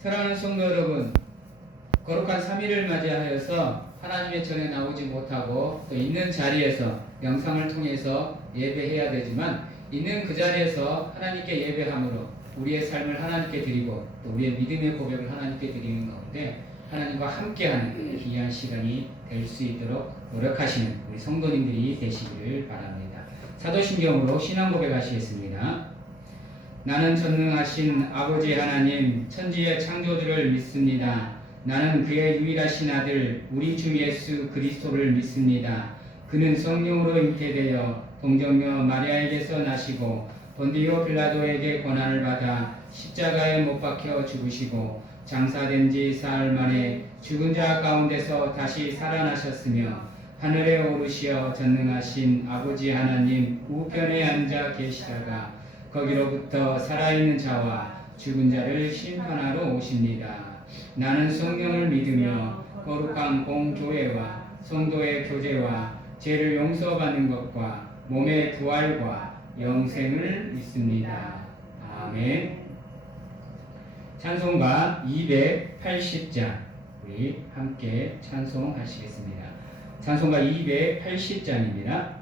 사랑하는 성도 여러분, 거룩한 3일을 맞이하여서 하나님의 전에 나오지 못하고 또 있는 자리에서 영상을 통해서 예배해야 되지만 있는 그 자리에서 하나님께 예배함으로 우리의 삶을 하나님께 드리고 또 우리의 믿음의 고백을 하나님께 드리는 가운데 하나님과 함께하는 귀한 시간이 될 수 있도록 노력하시는 우리 성도님들이 되시기를 바랍니다. 사도신경으로 신앙 고백하시겠습니다. 나는 전능하신 아버지 하나님 천지의 창조주를 믿습니다. 나는 그의 유일하신 아들 우리 주 예수 그리스도를 믿습니다. 그는 성령으로 잉태되어 동정녀 마리아에게서 나시고 본디오 빌라도에게 고난을 받아 십자가에 못 박혀 죽으시고 장사된 지 사흘 만에 죽은 자 가운데서 다시 살아나셨으며 하늘에 오르시어 전능하신 아버지 하나님 우편에 앉아 계시다가 거기로부터 살아있는 자와 죽은 자를 심판하러 오십니다. 나는 성령을 믿으며 거룩한 공교회와 성도의 교제와 죄를 용서받는 것과 몸의 부활과 영생을 믿습니다. 아멘. 찬송가 280장 우리 함께 찬송하시겠습니다. 찬송가 280장입니다.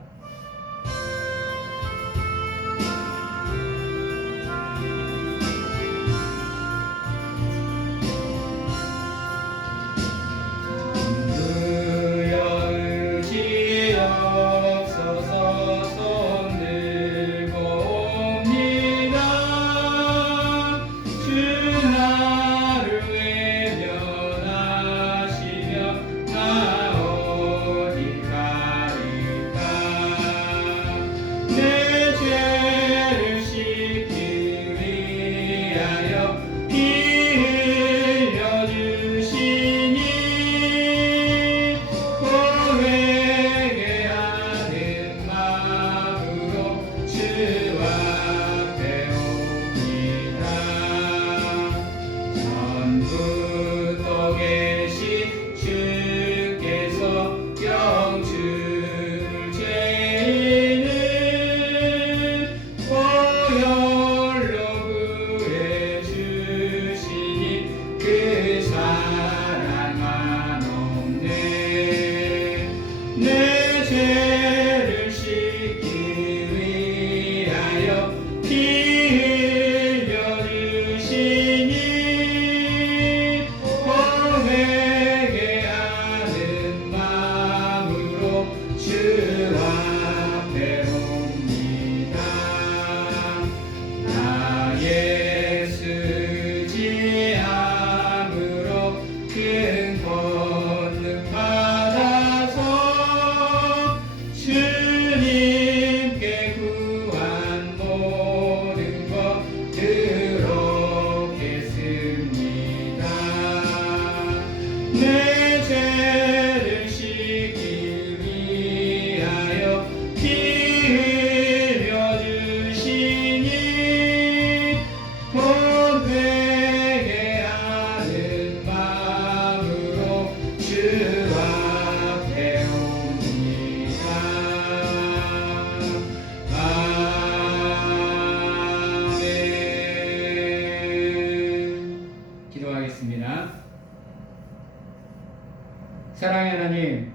사랑의 하나님,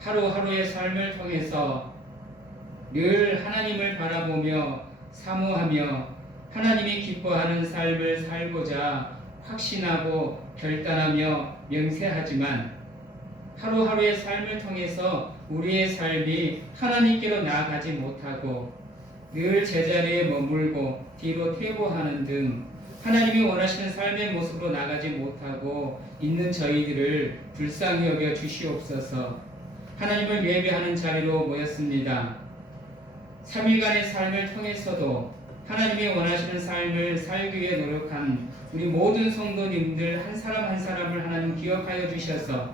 하루하루의 삶을 통해서 늘 하나님을 바라보며 사모하며 하나님이 기뻐하는 삶을 살고자 확신하고 결단하며 명세하지만 하루하루의 삶을 통해서 우리의 삶이 하나님께로 나아가지 못하고 늘 제자리에 머물고 뒤로 퇴보하는 등 하나님이 원하시는 삶의 모습으로 나가지 못하고 있는 저희들을 불쌍히 여겨 주시옵소서. 하나님을 예배하는 자리로 모였습니다. 3일간의 삶을 통해서도 하나님이 원하시는 삶을 살기 위해 노력한 우리 모든 성도님들 한 사람 한 사람을 하나님 기억하여 주셔서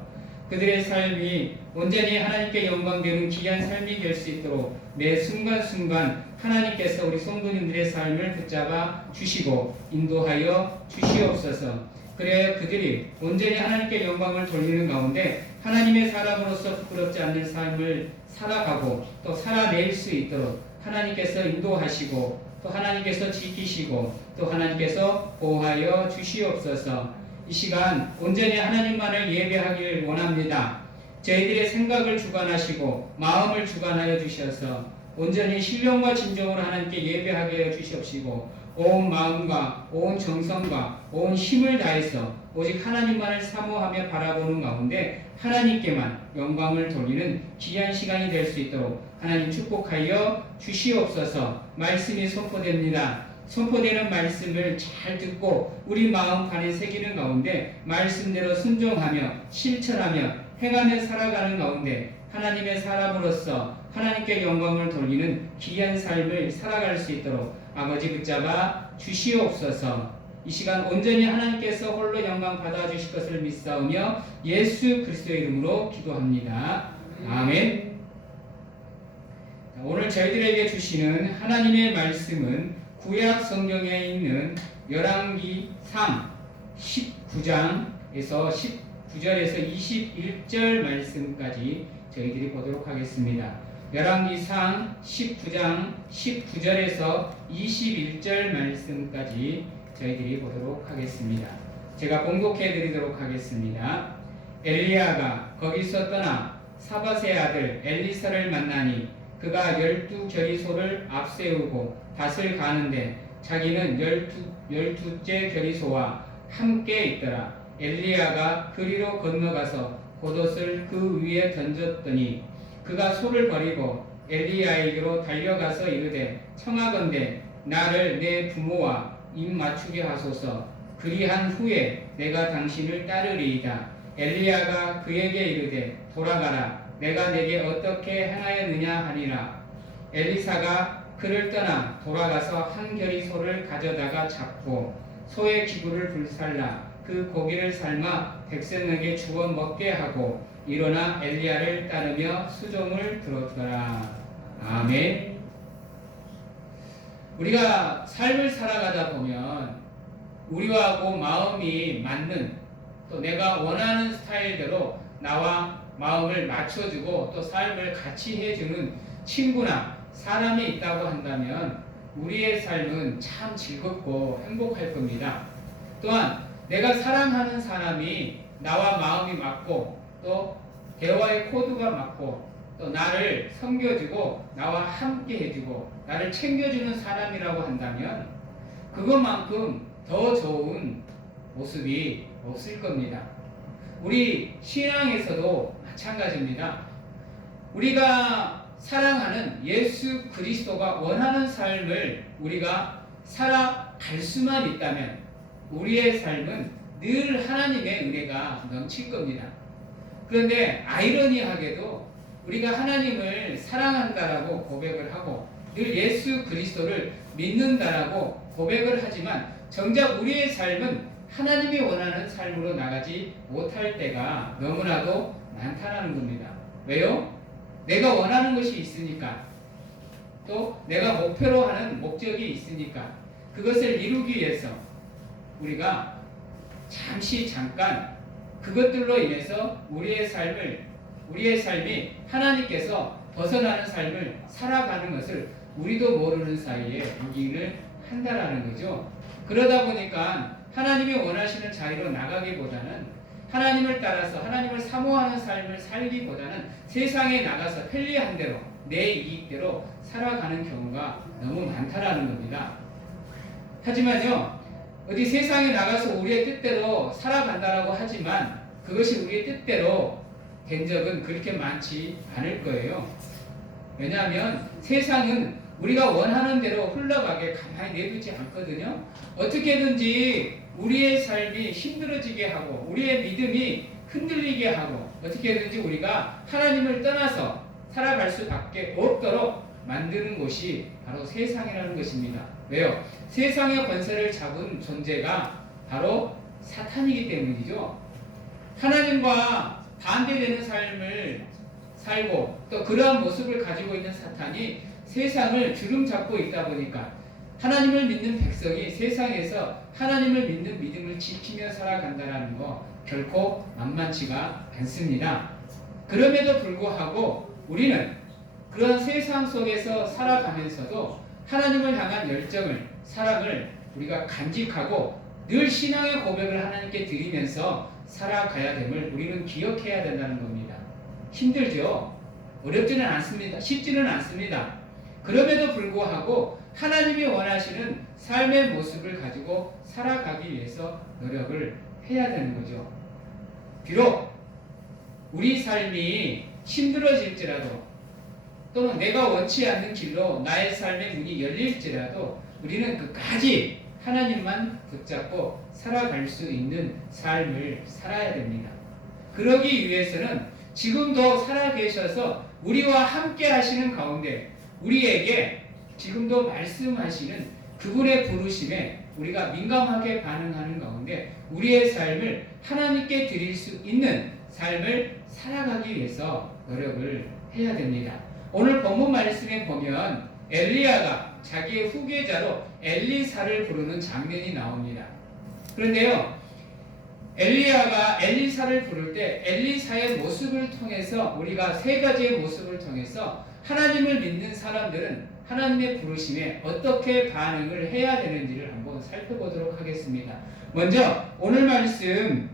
그들의 삶이 온전히 하나님께 영광되는 귀한 삶이 될 수 있도록 매 순간순간 하나님께서 우리 성도님들의 삶을 붙잡아 주시고 인도하여 주시옵소서. 그래야 그들이 온전히 하나님께 영광을 돌리는 가운데 하나님의 사람으로서 부끄럽지 않는 삶을 살아가고 또 살아낼 수 있도록 하나님께서 인도하시고 또 하나님께서 지키시고 또 하나님께서 보호하여 주시옵소서. 이 시간 온전히 하나님만을 예배하기를 원합니다. 저희들의 생각을 주관하시고 마음을 주관하여 주셔서 온전히 신령과 진정으로 하나님께 예배하게 하여 주시옵시고 온 마음과 온 정성과 온 힘을 다해서 오직 하나님만을 사모하며 바라보는 가운데 하나님께만 영광을 돌리는 귀한 시간이 될 수 있도록 하나님 축복하여 주시옵소서. 말씀이 선포됩니다. 선포되는 말씀을 잘 듣고 우리 마음판에 새기는 가운데 말씀대로 순종하며 실천하며 행하며 살아가는 가운데 하나님의 사람으로서 하나님께 영광을 돌리는 귀한 삶을 살아갈 수 있도록 아버지 붙잡아 주시옵소서. 이 시간 온전히 하나님께서 홀로 영광 받아주실 것을 믿사오며 예수 그리스도의 이름으로 기도합니다. 아멘. 오늘 저희들에게 주시는 하나님의 말씀은 구약 성경에 있는 열왕기상 19장에서 19절에서 21절 말씀까지 저희들이 보도록 하겠습니다. 열왕기상 19장 19절에서 21절 말씀까지 저희들이 보도록 하겠습니다. 제가 봉독해 드리도록 하겠습니다. 엘리야가 거기서 떠나 사밧의 아들 엘리사를 만나니 그가 12겨리소를 앞세우고 밭을 가는데 자기는 12째 겨리소와 함께 있더라. 엘리야가 그리로 건너가서 겉옷을 그 위에 던졌더니 그가 소를 버리고 엘리야에게로 달려가서 이르되 청하건대 나를 내 부모와 입 맞추게 하소서. 그리한 후에 내가 당신을 따르리이다. 엘리야가 그에게 이르되 돌아가라. 내가 내게 어떻게 행하였느냐 하니라. 엘리사가 그를 떠나 돌아가서 한 겨리소를 가져다가 잡고 소의 기구를 불살라 그 고기를 삶아 백성에게 주어 먹게 하고 일어나 엘리야를 따르며 수종을 들었더라. 아멘. 우리가 삶을 살아가다 보면 우리하고 마음이 맞는 또 내가 원하는 스타일대로 나와 마음을 맞춰주고 또 삶을 같이 해주는 친구나 사람이 있다고 한다면 우리의 삶은 참 즐겁고 행복할 겁니다. 또한 내가 사랑하는 사람이 나와 마음이 맞고 또 대화의 코드가 맞고 또 나를 섬겨주고 나와 함께 해주고 나를 챙겨주는 사람이라고 한다면 그것만큼 더 좋은 모습이 없을 겁니다. 우리 신앙에서도 마찬가지입니다. 우리가 사랑하는 예수 그리스도가 원하는 삶을 우리가 살아갈 수만 있다면 우리의 삶은 늘 하나님의 은혜가 넘칠 겁니다. 그런데 아이러니하게도 우리가 하나님을 사랑한다라고 고백을 하고 늘 예수 그리스도를 믿는다라고 고백을 하지만 정작 우리의 삶은 하나님이 원하는 삶으로 나가지 못할 때가 너무나도 많다는 겁니다. 왜요? 내가 원하는 것이 있으니까 또 내가 목표로 하는 목적이 있으니까 그것을 이루기 위해서 우리가 잠깐 그것들로 인해서 우리의 삶이 하나님께서 벗어나는 삶을 살아가는 것을 우리도 모르는 사이에 유기를 한다라는 거죠. 그러다 보니까 하나님이 원하시는 자리로 나가기보다는 하나님을 따라서 하나님을 사모하는 삶을 살기보다는 세상에 나가서 편리한 대로 내 이익대로 살아가는 경우가 너무 많다라는 겁니다. 하지만요, 어디 세상에 나가서 우리의 뜻대로 살아간다라고 하지만 그것이 우리의 뜻대로 된 적은 그렇게 많지 않을 거예요. 왜냐하면 세상은 우리가 원하는 대로 흘러가게 가만히 내두지 않거든요. 어떻게든지 우리의 삶이 힘들어지게 하고 우리의 믿음이 흔들리게 하고 어떻게든지 우리가 하나님을 떠나서 살아갈 수밖에 없도록 만드는 곳이 바로 세상이라는 것입니다. 왜요? 세상의 권세를 잡은 존재가 바로 사탄이기 때문이죠. 하나님과 반대되는 삶을 살고 또 그러한 모습을 가지고 있는 사탄이 세상을 주름잡고 있다 보니까 하나님을 믿는 백성이 세상에서 하나님을 믿는 믿음을 지키며 살아간다는 거 결코 만만치가 않습니다. 그럼에도 불구하고 우리는 그런 세상 속에서 살아가면서도 하나님을 향한 열정을, 사랑을 우리가 간직하고 늘 신앙의 고백을 하나님께 드리면서 살아가야 됨을 우리는 기억해야 된다는 겁니다. 힘들죠? 어렵지는 않습니다. 쉽지는 않습니다. 그럼에도 불구하고 하나님이 원하시는 삶의 모습을 가지고 살아가기 위해서 노력을 해야 되는 거죠. 비록 우리 삶이 힘들어질지라도 또는 내가 원치 않는 길로 나의 삶의 문이 열릴지라도 우리는 끝까지 하나님만 붙잡고 살아갈 수 있는 삶을 살아야 됩니다. 그러기 위해서는 지금도 살아계셔서 우리와 함께 하시는 가운데 우리에게 지금도 말씀하시는 그분의 부르심에 우리가 민감하게 반응하는 가운데 우리의 삶을 하나님께 드릴 수 있는 삶을 살아가기 위해서 노력을 해야 됩니다. 오늘 본문 말씀에 보면 엘리야가 자기의 후계자로 엘리사를 부르는 장면이 나옵니다. 그런데요, 엘리야가 엘리사를 부를 때 엘리사의 모습을 통해서 우리가 세 가지의 모습을 통해서 하나님을 믿는 사람들은 하나님의 부르심에 어떻게 반응을 해야 되는지를 한번 살펴보도록 하겠습니다. 먼저 오늘 말씀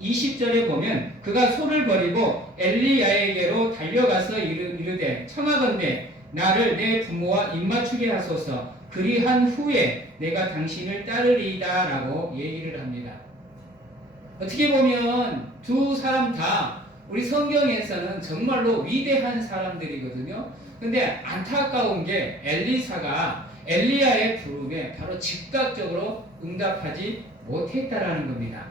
20절에 보면 그가 손을 버리고 엘리야에게로 달려가서 이르되 청하건대 나를 내 부모와 입맞추게 하소서 그리한 후에 내가 당신을 따르리이다 라고 얘기를 합니다. 어떻게 보면 두 사람 다 우리 성경에서는 정말로 위대한 사람들이거든요. 근데 안타까운 게 엘리사가 엘리야의 부름에 바로 즉각적으로 응답하지 못했다라는 겁니다.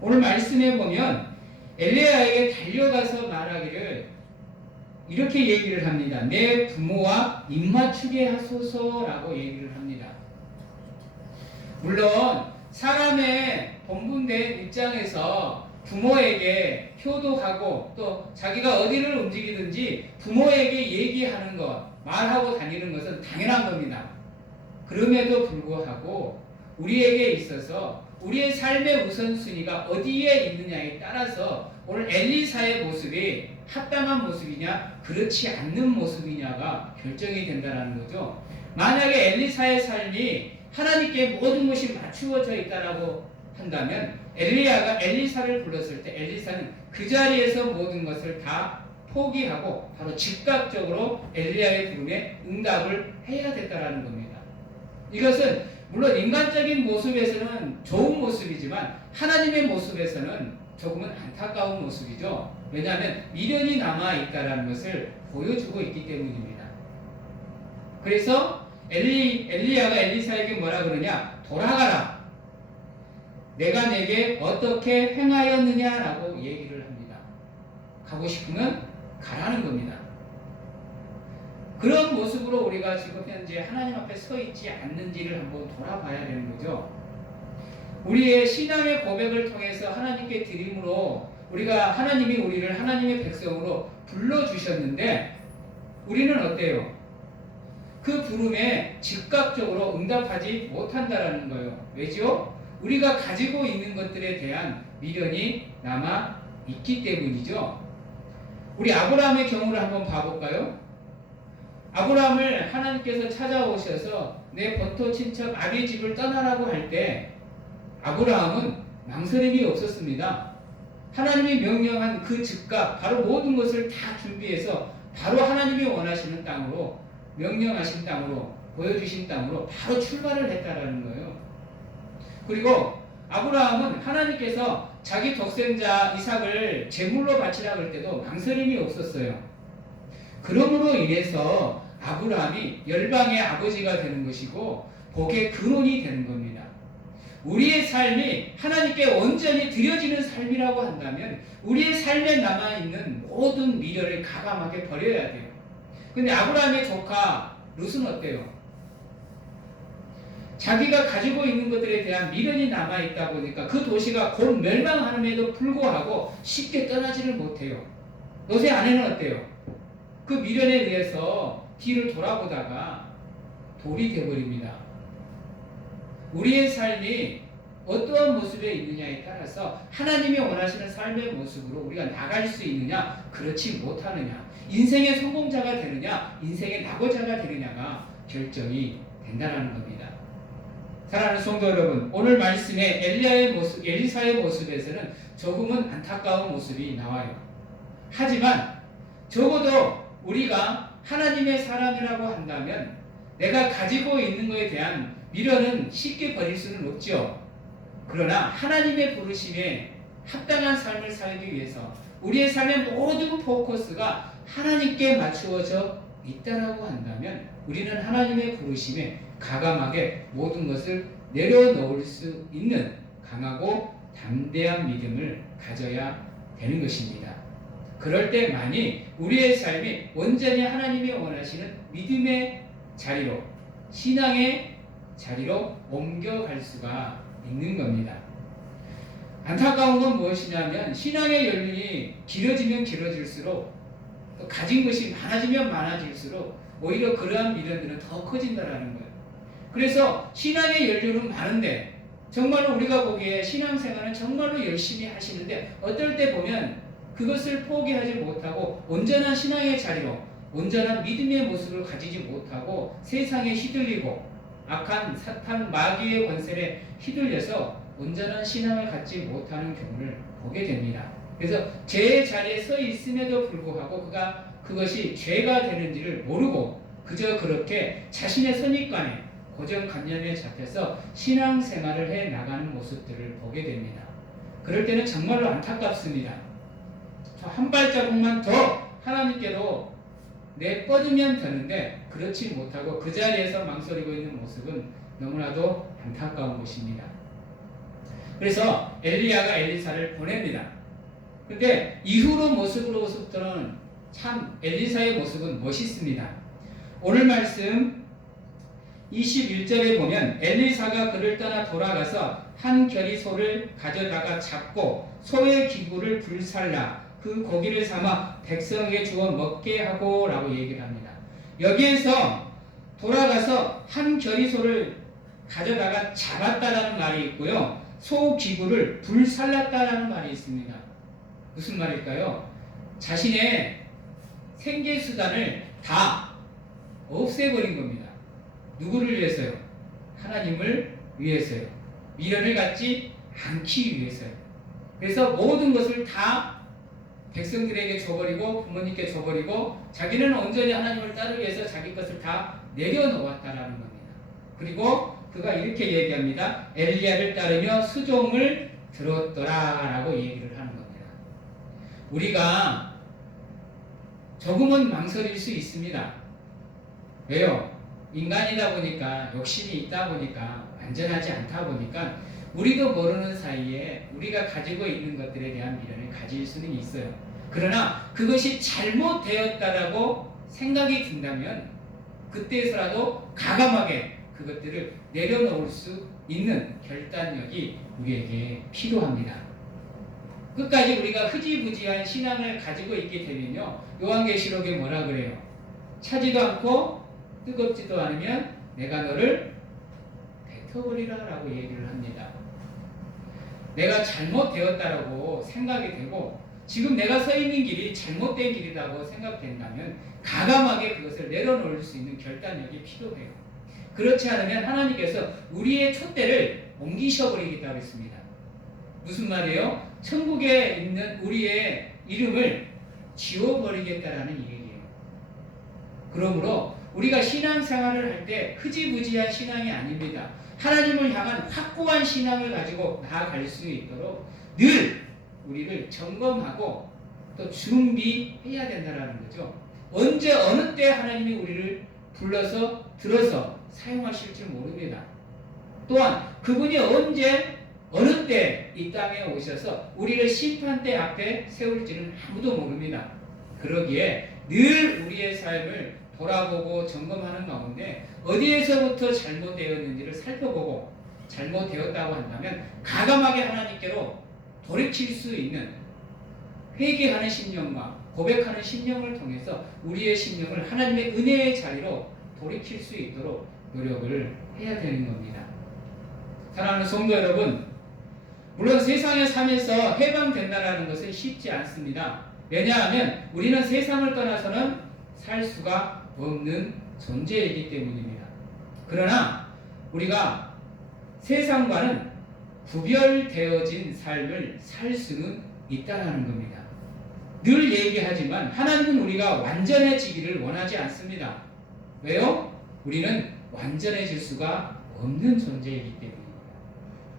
오늘 말씀에 보면 엘리야에게 달려가서 말하기를 이렇게 얘기를 합니다. 내 부모와 입맞추게 하소서라고 얘기를 합니다. 물론 사람의 본분된 입장에서 부모에게 효도하고 또 자기가 어디를 움직이든지 부모에게 얘기하는 것, 말하고 다니는 것은 당연한 겁니다. 그럼에도 불구하고 우리에게 있어서 우리의 삶의 우선순위가 어디에 있느냐에 따라서 오늘 엘리사의 모습이 합당한 모습이냐 그렇지 않는 모습이냐가 결정이 된다는 거죠. 만약에 엘리사의 삶이 하나님께 모든 것이 맞추어져 있다라고 한다면 엘리야가 엘리사를 불렀을 때 엘리사는 그 자리에서 모든 것을 다 포기하고 바로 즉각적으로 엘리야의 부름에 응답을 해야 됐다라는 겁니다. 이것은 물론 인간적인 모습에서는 좋은 모습이지만 하나님의 모습에서는 조금은 안타까운 모습이죠. 왜냐하면 미련이 남아있다는 것을 보여주고 있기 때문입니다. 그래서 엘리야가 엘리사에게 뭐라 그러냐? 돌아가라. 내가 내게 어떻게 행하였느냐라고 얘기를 합니다. 가고 싶으면 가라는 겁니다. 그런 모습으로 우리가 지금 현재 하나님 앞에 서 있지 않는지를 한번 돌아봐야 되는 거죠. 우리의 신앙의 고백을 통해서 하나님께 드림으로 우리가 하나님이 우리를 하나님의 백성으로 불러주셨는데 우리는 어때요? 그 부름에 즉각적으로 응답하지 못한다라는 거예요. 왜죠? 우리가 가지고 있는 것들에 대한 미련이 남아 있기 때문이죠. 우리 아브라함의 경우를 한번 봐볼까요? 아브라함을 하나님께서 찾아오셔서 내 본토 친척 아비 집을 떠나라고 할 때 아브라함은 망설임이 없었습니다. 하나님이 명령한 그 즉각 바로 모든 것을 다 준비해서 바로 하나님이 원하시는 땅으로 명령하신 땅으로 보여주신 땅으로 바로 출발을 했다라는 거예요. 그리고 아브라함은 하나님께서 자기 독생자 이삭을 제물로 바치라 그럴 때도 망설임이 없었어요. 그러므로 인해서 아브라함이 열방의 아버지가 되는 것이고 복의 근원이 되는 겁니다. 우리의 삶이 하나님께 온전히 드려지는 삶이라고 한다면 우리의 삶에 남아있는 모든 미련을 가감하게 버려야 돼요. 근데 아브라함의 조카 룻은 어때요? 자기가 가지고 있는 것들에 대한 미련이 남아있다 보니까 그 도시가 곧 멸망함에도 불구하고 쉽게 떠나지를 못해요. 롯의 아내는 어때요? 그 미련에 의해서 뒤를 돌아보다가 돌이 되어버립니다. 우리의 삶이 어떠한 모습에 있느냐에 따라서 하나님이 원하시는 삶의 모습으로 우리가 나갈 수 있느냐 그렇지 못하느냐 인생의 성공자가 되느냐 인생의 낙오자가 되느냐가 결정이 된다는 겁니다. 사랑하는 성도 여러분, 오늘 말씀에 엘리야의 모습, 엘리사의 모습에서는 조금은 안타까운 모습이 나와요. 하지만 적어도 우리가 하나님의 사람이라고 한다면 내가 가지고 있는 것에 대한 미련은 쉽게 버릴 수는 없죠. 그러나 하나님의 부르심에 합당한 삶을 살기 위해서 우리의 삶의 모든 포커스가 하나님께 맞추어져 있다라고 한다면 우리는 하나님의 부르심에 가감하게 모든 것을 내려놓을 수 있는 강하고 담대한 믿음을 가져야 되는 것입니다. 그럴 때만이 우리의 삶이 온전히 하나님이 원하시는 믿음의 자리로, 신앙의 자리로 옮겨갈 수가 있는 겁니다. 안타까운 건 무엇이냐면 신앙의 연륜이 길어지면 길어질수록 또 가진 것이 많아지면 많아질수록 오히려 그러한 미련들은 더 커진다라는 거예요. 그래서 신앙의 연륜은 많은데 정말로 우리가 보기에 신앙생활은 정말로 열심히 하시는데 어떨 때 보면 그것을 포기하지 못하고 온전한 신앙의 자리로 온전한 믿음의 모습을 가지지 못하고 세상에 휘둘리고 악한 사탄 마귀의 권세에 휘둘려서 온전한 신앙을 갖지 못하는 경우를 보게 됩니다. 그래서 죄의 자리에 서 있음에도 불구하고 그것이 죄가 되는지를 모르고 그저 그렇게 자신의 선입관에 고정관념에 잡혀서 신앙생활을 해 나가는 모습들을 보게 됩니다. 그럴 때는 정말로 안타깝습니다. 한 발자국만 더 하나님께로 내뻗으면 되는데 그렇지 못하고 그 자리에서 망설이고 있는 모습은 너무나도 안타까운 것입니다. 그래서 엘리야가 엘리사를 보냅니다. 근데 이후로 모습으로서부터는 참 엘리사의 모습은 멋있습니다. 오늘 말씀 21절에 보면 엘리사가 그를 떠나 돌아가서 한 겨리 소를 가져다가 잡고 소의 기구를 불살라 그 고기를 삼아 백성에게 주어 먹게 하고 라고 얘기를 합니다. 여기에서 돌아가서 한 겨리 소를 가져다가 잡았다라는 말이 있고요. 소 기구를 불살랐다라는 말이 있습니다. 무슨 말일까요? 자신의 생계수단을 다 없애버린 겁니다. 누구를 위해서요? 하나님을 위해서요. 미련을 갖지 않기 위해서요. 그래서 모든 것을 다 백성들에게 줘버리고 부모님께 줘버리고 자기는 온전히 하나님을 따르기 위해서 자기 것을 다 내려놓았다라는 겁니다. 그리고 그가 이렇게 얘기합니다. 엘리야를 따르며 수종을 들었더라라고 얘기를 하는 겁니다. 우리가 조금은 망설일 수 있습니다. 왜요? 인간이다 보니까 욕심이 있다 보니까 완전하지 않다 보니까 우리도 모르는 사이에 우리가 가지고 있는 것들에 대한 미련을 가질 수는 있어요. 그러나 그것이 잘못되었다라고 생각이 든다면 그때서라도 가감하게 그것들을 내려놓을 수 있는 결단력이 우리에게 필요합니다. 끝까지 우리가 흐지부지한 신앙을 가지고 있게 되면요. 요한계시록에 뭐라 그래요? 차지도 않고 뜨겁지도 않으면 내가 너를 뱉어버리라 라고 얘기를 합니다. 내가 잘못되었다라고 생각이 되고 지금 내가 서 있는 길이 잘못된 길이라고 생각된다면 가감하게 그것을 내려놓을 수 있는 결단력이 필요해요. 그렇지 않으면 하나님께서 우리의 촛대를 옮기셔버리겠다고 했습니다. 무슨 말이에요? 천국에 있는 우리의 이름을 지워버리겠다라는 얘기예요. 그러므로 우리가 신앙생활을 할 때 흐지부지한 신앙이 아닙니다. 하나님을 향한 확고한 신앙을 가지고 나아갈 수 있도록 늘 우리를 점검하고 또 준비해야 된다는 거죠. 언제 어느 때 하나님이 우리를 불러서 들어서 사용하실지 모릅니다. 또한 그분이 언제 어느 때 이 땅에 오셔서 우리를 심판대 앞에 세울지는 아무도 모릅니다. 그러기에 늘 우리의 삶을 돌아보고 점검하는 가운데 어디에서부터 잘못되었는지를 살펴보고 잘못되었다고 한다면 가감하게 하나님께로 돌이킬 수 있는 회개하는 심령과 고백하는 심령을 통해서 우리의 심령을 하나님의 은혜의 자리로 돌이킬 수 있도록 노력을 해야 되는 겁니다. 사랑하는 성도 여러분, 물론 세상의 삶에서 해방된다는 것은 쉽지 않습니다. 왜냐하면 우리는 세상을 떠나서는 살 수가 없는 존재이기 때문입니다. 그러나 우리가 세상과는 구별되어진 삶을 살 수는 있다는 겁니다. 늘 얘기하지만 하나님은 우리가 완전해지기를 원하지 않습니다. 왜요? 우리는 완전해질 수가 없는 존재이기 때문입니다.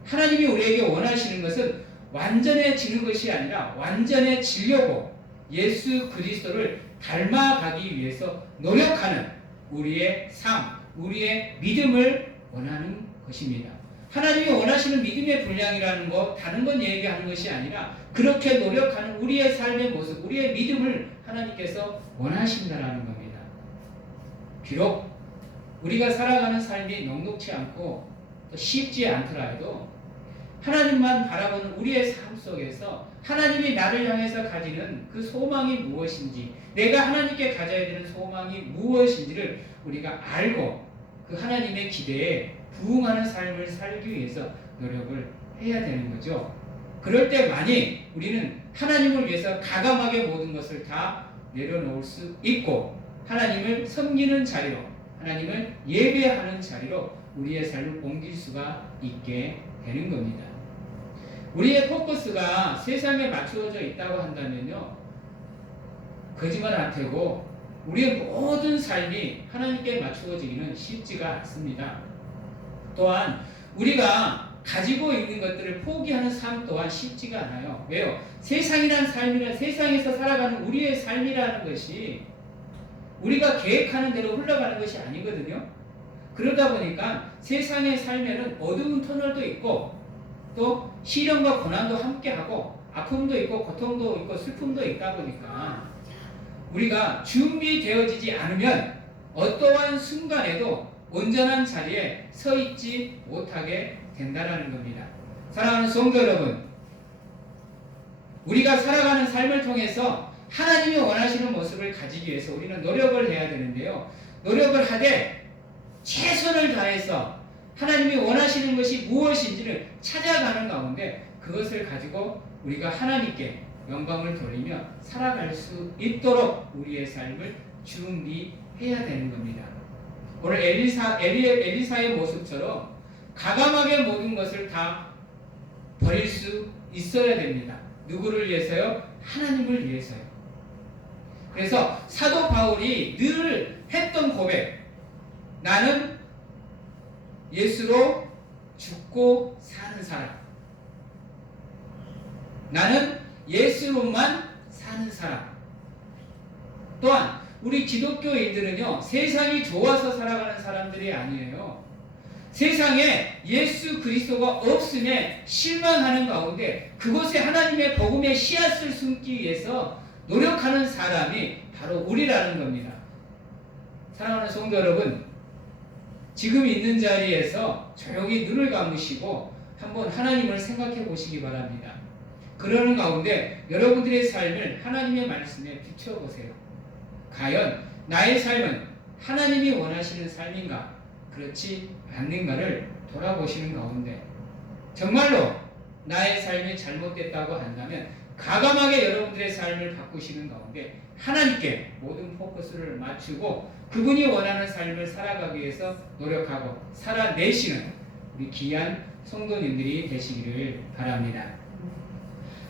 하나님이 우리에게 원하시는 것은 완전해지는 것이 아니라 완전해지려고 예수 그리스도를 닮아가기 위해서 노력하는 우리의 삶, 우리의 믿음을 원하는 것입니다. 하나님이 원하시는 믿음의 분량이라는 것, 다른 건 얘기하는 것이 아니라 그렇게 노력하는 우리의 삶의 모습, 우리의 믿음을 하나님께서 원하신다라는 겁니다. 비록 우리가 살아가는 삶이 녹록지 않고 또 쉽지 않더라도 하나님만 바라보는 우리의 삶 속에서 하나님이 나를 향해서 가지는 그 소망이 무엇인지, 내가 하나님께 가져야 되는 소망이 무엇인지를 우리가 알고 그 하나님의 기대에 부응하는 삶을 살기 위해서 노력을 해야 되는 거죠. 그럴 때만이 우리는 하나님을 위해서 가감하게 모든 것을 다 내려놓을 수 있고 하나님을 섬기는 자리로, 하나님을 예배하는 자리로 우리의 삶을 옮길 수가 있게 되는 겁니다. 우리의 포커스가 세상에 맞추어져 있다고 한다면요, 거짓말 안 되고 우리의 모든 삶이 하나님께 맞추어지기는 쉽지가 않습니다. 또한 우리가 가지고 있는 것들을 포기하는 삶 또한 쉽지가 않아요. 왜요? 세상이란 삶이란, 세상에서 살아가는 우리의 삶이라는 것이 우리가 계획하는 대로 흘러가는 것이 아니거든요. 그러다 보니까 세상의 삶에는 어두운 터널도 있고 또 시련과 고난도 함께하고 아픔도 있고 고통도 있고 슬픔도 있다 보니까 우리가 준비되어지지 않으면 어떠한 순간에도 온전한 자리에 서 있지 못하게 된다는 겁니다. 사랑하는 성도 여러분, 우리가 살아가는 삶을 통해서 하나님이 원하시는 모습을 가지기 위해서 우리는 노력을 해야 되는데요, 노력을 하되 최선을 다해서 하나님이 원하시는 것이 무엇인지를 찾아가는 가운데 그것을 가지고 우리가 하나님께 영광을 돌리며 살아갈 수 있도록 우리의 삶을 준비해야 되는 겁니다. 오늘 엘리사의 모습처럼 가감하게 모든 것을 다 버릴 수 있어야 됩니다. 누구를 위해서요? 하나님을 위해서요. 그래서 사도 바울이 늘 했던 고백, 나는 예수로 죽고 사는 사람, 나는 예수로만 사는 사람. 또한 우리 기독교인들은요, 세상이 좋아서 살아가는 사람들이 아니에요. 세상에 예수 그리스도가 없음에 실망하는 가운데 그곳에 하나님의 복음의 씨앗을 심기 위해서 노력하는 사람이 바로 우리라는 겁니다. 사랑하는 성도 여러분, 지금 있는 자리에서 조용히 눈을 감으시고 한번 하나님을 생각해 보시기 바랍니다. 그러는 가운데 여러분들의 삶을 하나님의 말씀에 비춰보세요. 과연 나의 삶은 하나님이 원하시는 삶인가, 그렇지 않는가를 돌아보시는 가운데 정말로 나의 삶이 잘못됐다고 한다면 과감하게 여러분들의 삶을 바꾸시는 가운데 하나님께 모든 포커스를 맞추고 그분이 원하는 삶을 살아가기 위해서 노력하고 살아내시는 우리 귀한 성도님들이 되시기를 바랍니다.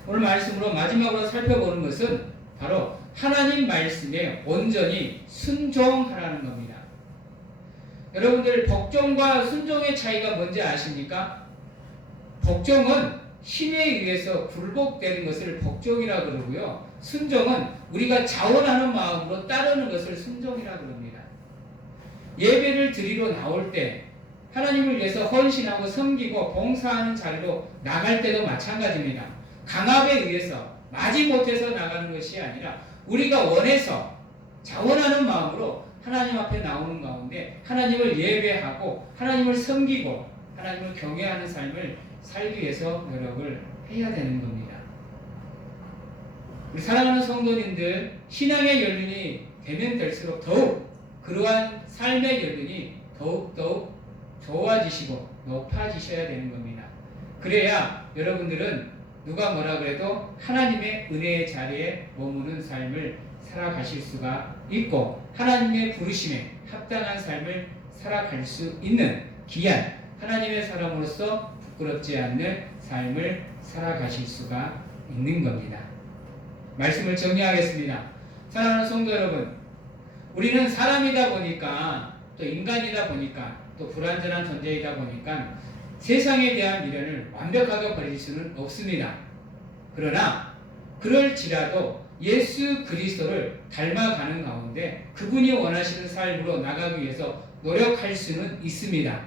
오늘 말씀으로 마지막으로 살펴보는 것은 바로 하나님 말씀에 온전히 순종하라는 겁니다. 여러분들 복종과 순종의 차이가 뭔지 아십니까? 복종은 힘에 의해서 굴복되는 것을 복종이라고 그러고요, 순종은 우리가 자원하는 마음으로 따르는 것을 순종이라고 그럽니다. 예배를 드리러 나올 때 하나님을 위해서 헌신하고 섬기고 봉사하는 자리로 나갈 때도 마찬가지입니다. 강압에 의해서 마지못해서 나가는 것이 아니라 우리가 원해서 자원하는 마음으로 하나님 앞에 나오는 가운데 하나님을 예배하고 하나님을 섬기고 하나님을 경외하는 삶을 살기 위해서 노력을 해야 되는 겁니다. 우리 사랑하는 성도님들, 신앙의 연륜이 되면 될수록 더욱 그러한 삶의 연륜이 더욱 좋아지시고 높아지셔야 되는 겁니다. 그래야 여러분들은 누가 뭐라 그래도 하나님의 은혜의 자리에 머무는 삶을 살아가실 수가 있고 하나님의 부르심에 합당한 삶을 살아갈 수 있는 귀한 하나님의 사람으로서 부끄럽지 않는 삶을 살아가실 수가 있는 겁니다. 말씀을 정리하겠습니다. 사랑하는 성도 여러분, 우리는 사람이다 보니까 또 인간이다 보니까 또 불완전한 존재이다 보니까 세상에 대한 미련을 완벽하게 버릴 수는 없습니다. 그러나 그럴지라도 예수 그리스도를 닮아가는 가운데 그분이 원하시는 삶으로 나가기 위해서 노력할 수는 있습니다.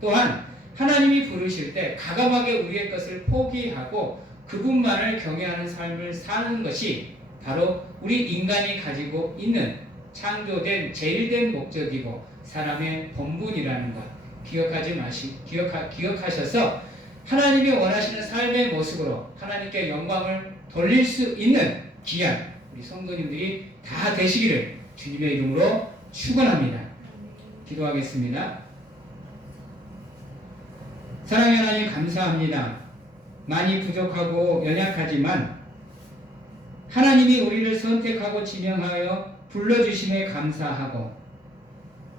또한 하나님이 부르실 때 가감하게 우리의 것을 포기하고 그분만을 경외하는 삶을 사는 것이 바로 우리 인간이 가지고 있는 창조된 제일된 목적이고 사람의 본분이라는 것 기억하셔서 하나님이 원하시는 삶의 모습으로 하나님께 영광을 돌릴 수 있는 귀한 우리 성도님들이 다 되시기를 주님의 이름으로 축원합니다. 기도하겠습니다. 사랑의 하나님 감사합니다. 많이 부족하고 연약하지만 하나님이 우리를 선택하고 지명하여 불러주심에 감사하고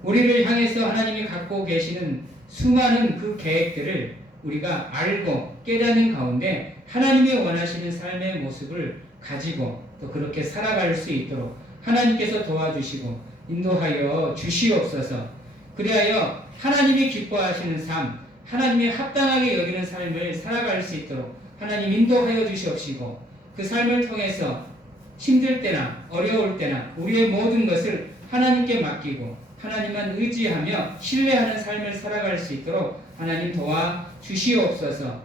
우리를 향해서 하나님이 갖고 계시는 수많은 그 계획들을 우리가 알고 깨닫는 가운데 하나님이 원하시는 삶의 모습을 가지고 또 그렇게 살아갈 수 있도록 하나님께서 도와주시고 인도하여 주시옵소서. 그리하여 하나님이 기뻐하시는 삶, 하나님이 합당하게 여기는 삶을 살아갈 수 있도록 하나님 인도하여 주시옵시고 그 삶을 통해서 힘들 때나 어려울 때나 우리의 모든 것을 하나님께 맡기고 하나님만 의지하며 신뢰하는 삶을 살아갈 수 있도록 하나님 도와주시옵소서.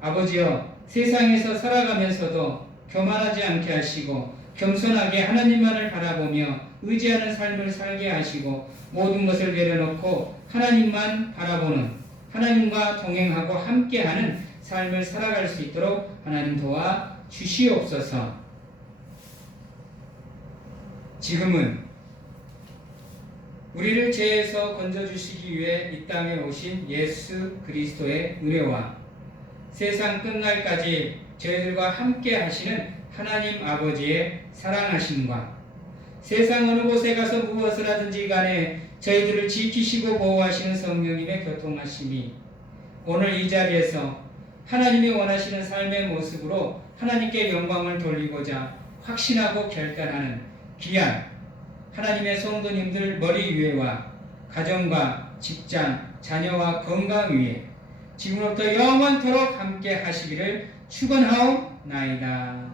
아버지여, 세상에서 살아가면서도 교만하지 않게 하시고 겸손하게 하나님만을 바라보며 의지하는 삶을 살게 하시고 모든 것을 내려놓고 하나님만 바라보는 하나님과 동행하고 함께하는 삶을 살아갈 수 있도록 하나님 도와주시옵소서. 지금은 우리를 죄에서 건져주시기 위해 이 땅에 오신 예수 그리스도의 은혜와 세상 끝날까지 저희들과 함께 하시는 하나님 아버지의 사랑하심과 세상 어느 곳에 가서 무엇을 하든지 간에 저희들을 지키시고 보호하시는 성령님의 교통하심이 오늘 이 자리에서 하나님이 원하시는 삶의 모습으로 하나님께 영광을 돌리고자 확신하고 결단하는 귀한 하나님의 성도님들 머리 위에와 가정과 직장, 자녀와 건강 위에 지금부터 영원토록 함께 하시기를 축원하옵나이다.